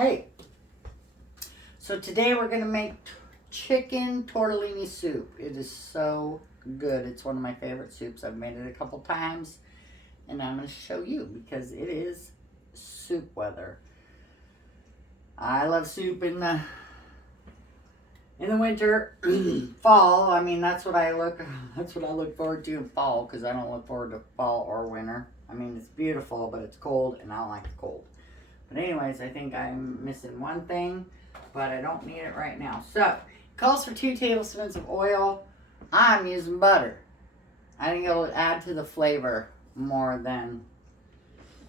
Hey, so today we're going to make chicken tortellini soup. It is so good. It's one of my favorite soups. I've made it a couple times, and I'm going to show you because it is soup weather. I love soup in the winter, fall. I mean, that's what I look forward to in fall, because I don't look forward to fall or winter. I mean, it's beautiful, but it's cold, and I don't like the cold. But anyways, I think I'm missing one thing, but I don't need it right now. So, it calls for 2 tablespoons of oil. I'm using butter. I think it'll add to the flavor more than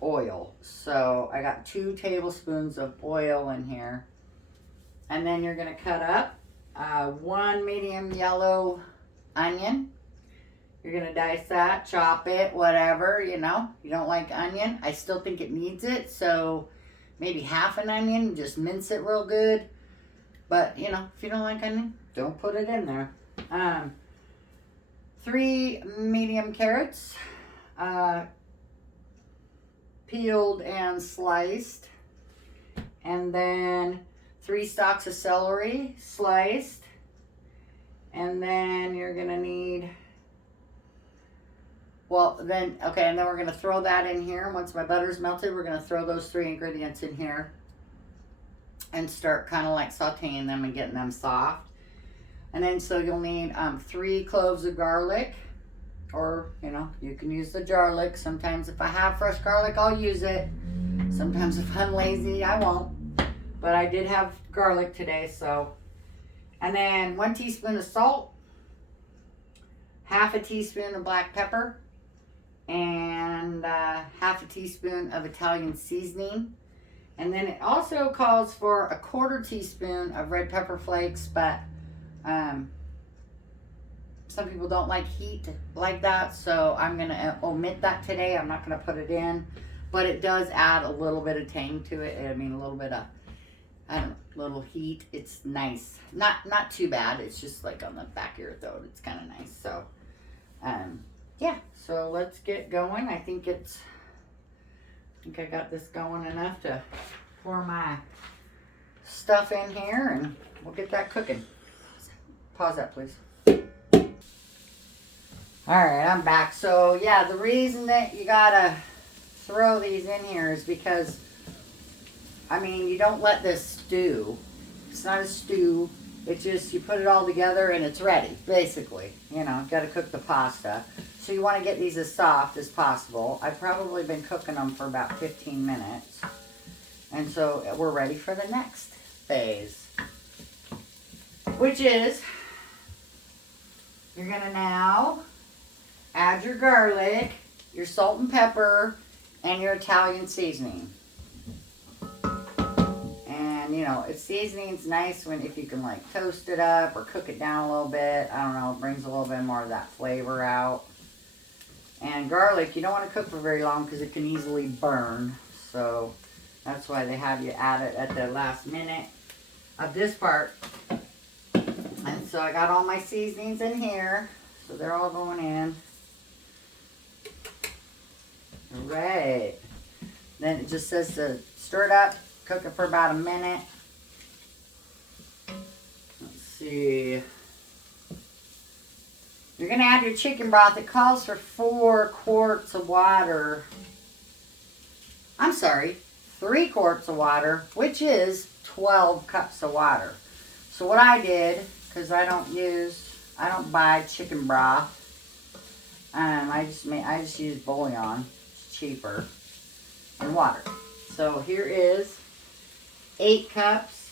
oil. So, I got 2 tablespoons of oil in here. And then you're going to cut up 1 medium yellow onion. You're going to dice that, chop it, whatever, you know. You don't like onion. I still think it needs it, so maybe half an onion, just mince it real good. But, you know, if you don't like onion, don't put it in there. 3 medium carrots, peeled and sliced. And then 3 stalks of celery, sliced. And then you're going to need, and then we're going to throw that in here. Once my butter's melted, we're going to throw those 3 ingredients in here and start kind of like sauteing them and getting them soft. And then so you'll need 3 cloves of garlic, or, you know, you can use the garlic. Sometimes if I have fresh garlic, I'll use it. Sometimes if I'm lazy, I won't. But I did have garlic today, so. And then 1 teaspoon of salt, half a teaspoon of black pepper, and half a teaspoon of Italian seasoning. And then it also calls for a 1/4 teaspoon of red pepper flakes, but some people don't like heat like that, so I'm going to omit that today. I'm not going to put it in, but it does add a little bit of tang to it. I mean, a little bit of, I don't know, little heat. It's nice. Not too bad. It's just like on the back of your throat. It's kind of nice. So, yeah. So let's get going. I think I got this going enough to pour my stuff in here, and we'll get that cooking. Pause that, please. All right, I'm back. So, yeah, the reason that you gotta throw these in here is because, I mean, you don't let this stew. It's not a stew. It's just you put it all together and it's ready, basically. You know, got to cook the pasta. So you want to get these as soft as possible. I've probably been cooking them for about 15 minutes. And so we're ready for the next phase, which is you're going to now add your garlic, your salt and pepper, and your Italian seasoning. And, you know, seasoning's nice if you can, like, toast it up or cook it down a little bit. I don't know, it brings a little bit more of that flavor out. And garlic, you don't want to cook for very long because it can easily burn. So that's why they have you add it at the last minute of this part. And so I got all my seasonings in here. So they're all going in. All right. Then it just says to stir it up, cook it for about a minute. Let's see. You're going to add your chicken broth. It calls for 4 quarts of water. I'm sorry, 3 quarts of water, which is 12 cups of water. So what I did, because I don't buy chicken broth. I just use bouillon. It's cheaper. And water. So here is 8 cups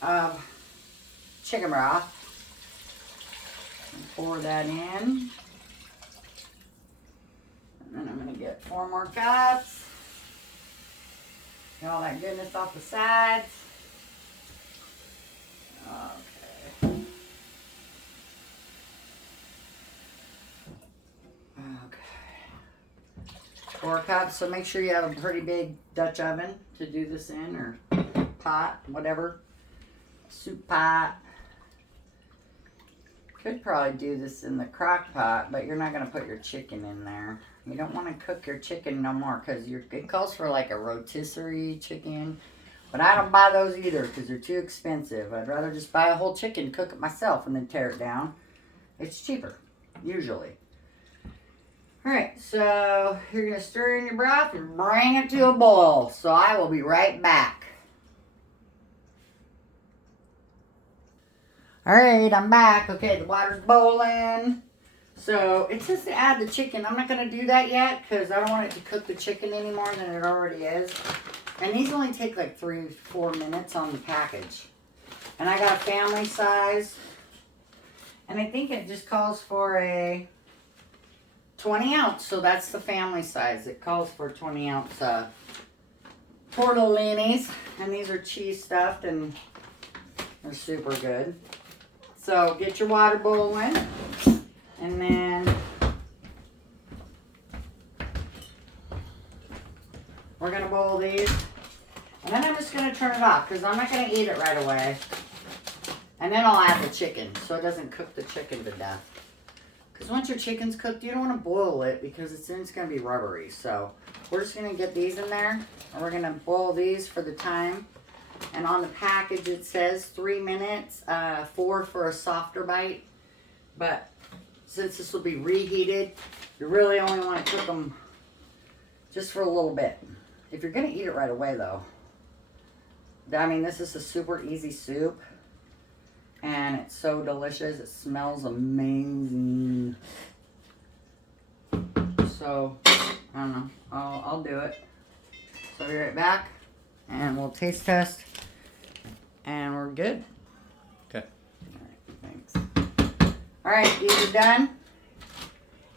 of chicken broth. Pour that in. And then I'm going to get 4 more cups. Get all that goodness off the sides. Okay. 4 cups. So make sure you have a pretty big Dutch oven to do this in, or pot, whatever. Soup pot. Could probably do this in the crock pot, but you're not going to put your chicken in there. You don't want to cook your chicken no more because it calls for like a rotisserie chicken. But I don't buy those either because they're too expensive. I'd rather just buy a whole chicken, cook it myself, and then tear it down. It's cheaper, usually. Alright, so you're going to stir in your broth and bring it to a boil. So I will be right back. Alright, I'm back. Okay, the water's boiling. So it says to add the chicken. I'm not going to do that yet because I don't want it to cook the chicken any more than it already is. And these only take like 3-4 minutes on the package. And I got a family size. And I think it just calls for a 20 ounce. So that's the family size. It calls for 20 ounce tortellinis. And these are cheese stuffed and they're super good. So get your water boiling. And then we're going to boil these. And then I'm just going to turn it off because I'm not going to eat it right away. And then I'll add the chicken so it doesn't cook the chicken to death. Because once your chicken's cooked, you don't want to boil it because it's going to be rubbery. So we're just going to get these in there. And we're going to boil these for the time. And on the package it says 3 minutes, 4 for a softer bite. But since this will be reheated, you really only want to cook them just for a little bit. If you're going to eat it right away though. I mean, this is a super easy soup. And it's so delicious. It smells amazing. So, I don't know. I'll do it. So, I'll be right back. And we'll taste test. And we're good. Okay. Alright, thanks. Alright, these are done.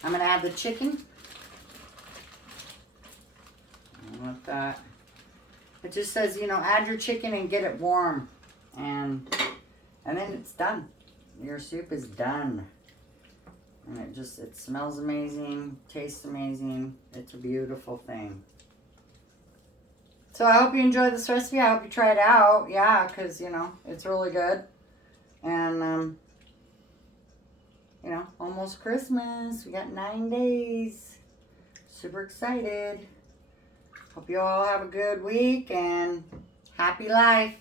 I'm going to add the chicken. With that. It just says, you know, add your chicken and get it warm. And then it's done. Your soup is done. And it smells amazing, tastes amazing. It's a beautiful thing. So I hope you enjoyed this recipe. I hope you try it out. Yeah, because, you know, it's really good. And, you know, almost Christmas. We got 9 days. Super excited. Hope you all have a good week and happy life.